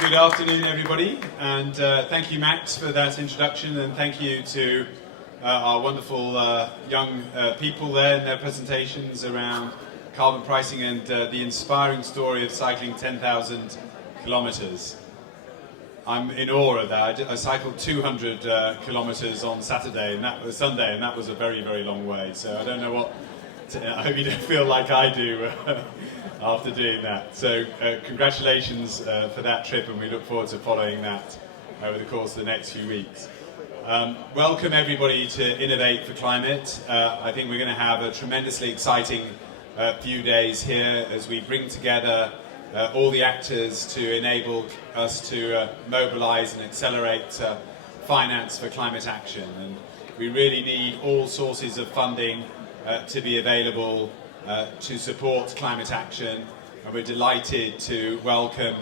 Good afternoon, everybody, and thank you, Max, for that introduction, and thank you to our wonderful young people there in their presentations around carbon pricing and the inspiring story of cycling 10,000 kilometers. I'm in awe of that. I cycled 200 kilometers on Saturday, and that was Sunday, and that was a very, very long way. So I don't know what. I hope you don't feel like I do after doing that. So congratulations for that trip, and we look forward to following that over the course of the next few weeks. Welcome everybody to Innovate for Climate. I think we're going to have a tremendously exciting few days here as we bring together all the actors to enable us to mobilize and accelerate finance for climate action. And we really need all sources of funding to be available to support climate action, and we're delighted to welcome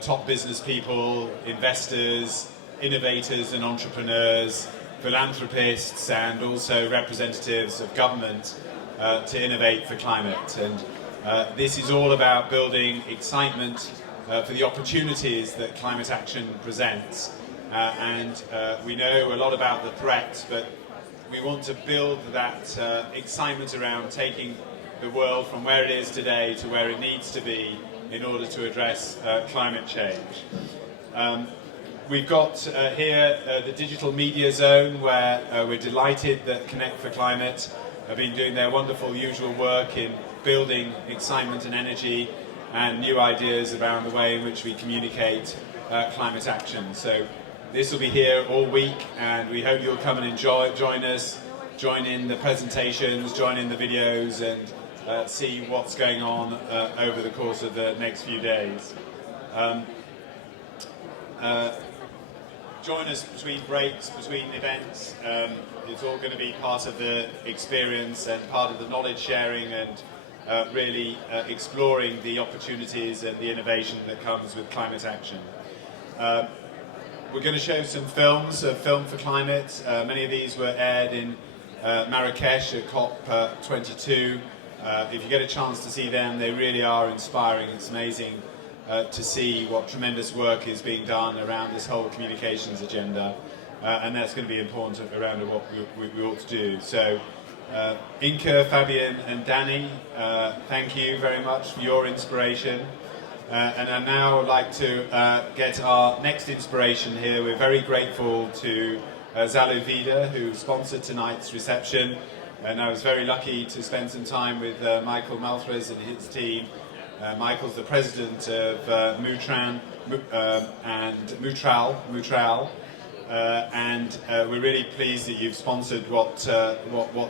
top business people, investors, innovators and entrepreneurs, philanthropists and also representatives of government to innovate for climate. And this is all about building excitement for the opportunities that climate action presents. We know a lot about the threats, but we want to build that excitement around taking the world from where it is today to where it needs to be in order to address climate change. We've got here the digital media zone, where we're delighted that Connect for Climate have been doing their wonderful usual work in building excitement and energy and new ideas around the way in which we communicate climate action. So this will be here all week, and we hope you'll come and join us, join in the presentations, join in the videos, and see what's going on over the course of the next few days. Join us between breaks, between events. It's all going to be part of the experience and part of the knowledge sharing and really exploring the opportunities and the innovation that comes with climate action. We're going to show some films, Film for Climate. Many of these were aired in Marrakesh at COP22. If you get a chance to see them, they really are inspiring. It's amazing to see what tremendous work is being done around this whole communications agenda. And that's going to be important around what we ought to do. So, Inka, Fabian and Danny, thank you very much for your inspiration. And I now would like to get our next inspiration here. We're very grateful to Zaluvida, who sponsored tonight's reception. And I was very lucky to spend some time with Michael Mathres and his team. Michael's the president of Mootral, and we're really pleased that you've sponsored what's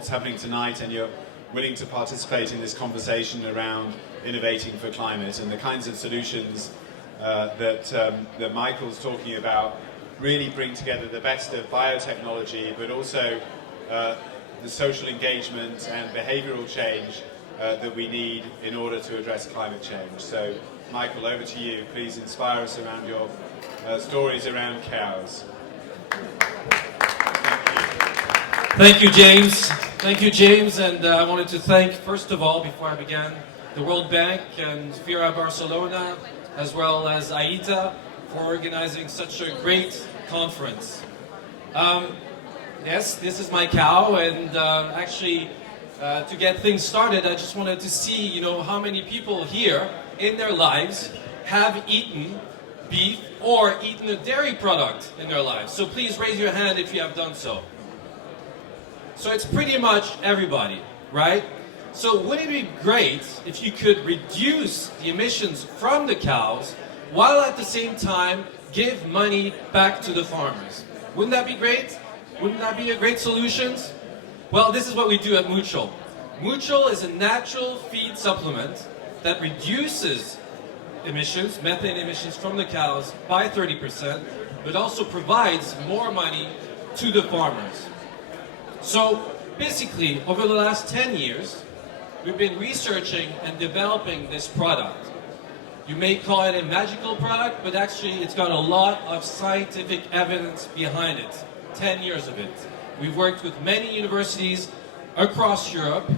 happening tonight, and you're willing to participate in this conversation around innovating for climate, and the kinds of solutions that Michael's talking about really bring together the best of biotechnology, but also the social engagement and behavioural change that we need in order to address climate change. So, Michael, over to you. Please inspire us around your stories around cows. Thank you, James. Thank you, James. And I wanted to thank, first of all, before I began, the World Bank and Fira Barcelona, as well as AITA, for organizing such a great conference. Yes, this is my cow, and actually, to get things started, I just wanted to see, how many people here in their lives have eaten beef or eaten a dairy product in their lives. So please raise your hand if you have done so. So it's pretty much everybody, right? So wouldn't it be great if you could reduce the emissions from the cows while at the same time give money back to the farmers? Wouldn't that be great? Wouldn't that be a great solution? Well, this is what we do at Mootral. Mootral is a natural feed supplement that reduces emissions, methane emissions from the cows by 30%, but also provides more money to the farmers. So basically, over the last 10 years, we've been researching and developing this product. You may call it a magical product, but actually it's got a lot of scientific evidence behind it. 10 years of it. We've worked with many universities across Europe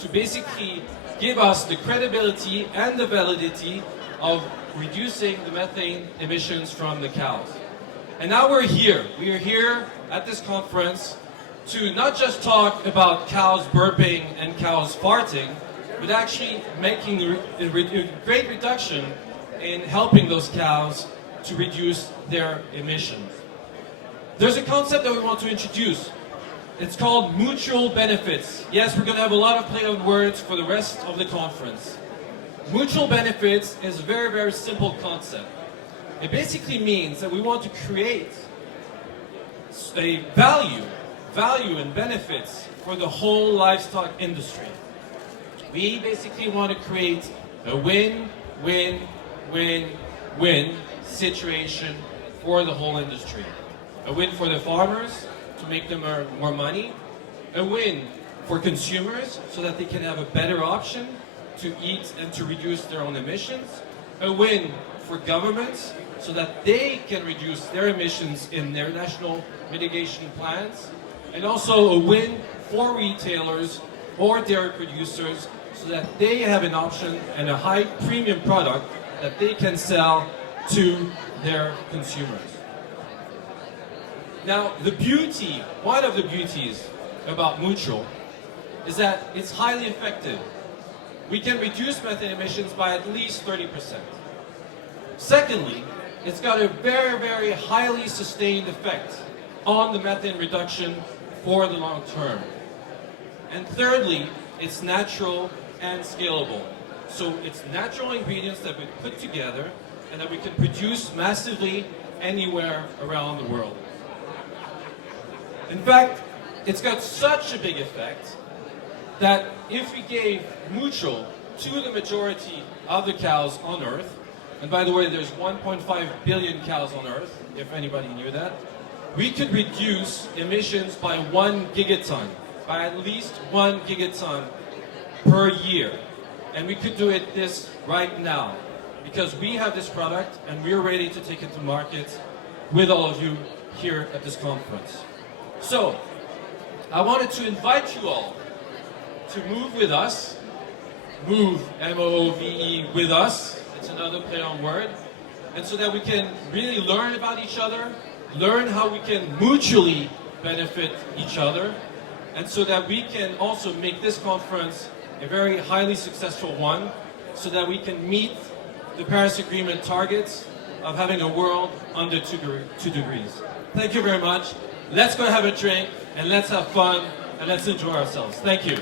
to basically give us the credibility and the validity of reducing the methane emissions from the cows. And now we're here. We are here at this conference to not just talk about cows burping and cows farting, but actually making a great reduction in helping those cows to reduce their emissions. There's a concept that we want to introduce. It's called Mootral benefits. Yes, we're going to have a lot of play on words for the rest of the conference. Mootral benefits is a very, very simple concept. It basically means that we want to create a value and benefits for the whole livestock industry. We basically want to create a win-win-win-win situation for the whole industry. A win for the farmers to make them earn more money. A win for consumers so that they can have a better option to eat and to reduce their own emissions. A win for governments so that they can reduce their emissions in their national mitigation plans. And also a win for retailers or dairy producers so that they have an option and a high premium product that they can sell to their consumers. Now, one of the beauties about Mootral is that it's highly effective. We can reduce methane emissions by at least 30%. Secondly, it's got a very, very highly sustained effect on the methane reduction for the long term. And thirdly, it's natural and scalable. So it's natural ingredients that we put together and that we can produce massively anywhere around the world. In fact, it's got such a big effect that if we gave Mootral to the majority of the cows on Earth, and by the way, there's 1.5 billion cows on Earth, if anybody knew that, we could reduce emissions by 1 gigaton, by at least 1 gigaton per year. And we could do this right now, because we have this product and we're ready to take it to market with all of you here at this conference. So, I wanted to invite you all to move with us. Move, M-O-O-V-E, with us. It's another play on word. And so that we can really learn about each other, learn how we can mutually benefit each other, and so that we can also make this conference a very highly successful one, so that we can meet the Paris Agreement targets of having a world under 2 degrees. Thank you very much. Let's go have a drink, and let's have fun, and let's enjoy ourselves. Thank you.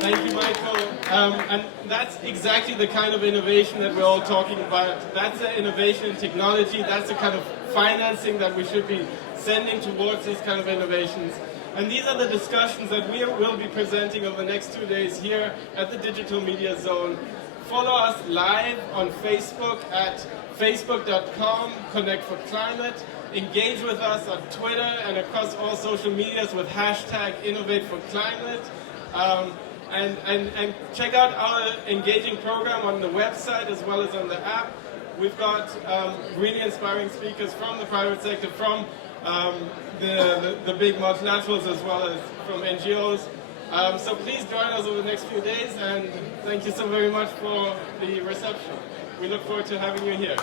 Thank you, Michael. And that's exactly the kind of innovation that we're all talking about. That's the innovation in technology. That's the kind of financing that we should be sending towards these kind of innovations. And these are the discussions that we will be presenting over the next 2 days here at the Digital Media Zone. Follow us live on Facebook at facebook.com/Connect4Climate. Engage with us on Twitter and across all social medias with hashtag #InnovateForClimate. And check out our engaging program on the website as well as on the app. We've got really inspiring speakers from the private sector, from the big multilaterals as well as from NGOs. So please join us over the next few days, and thank you so very much for the reception. We look forward to having you here.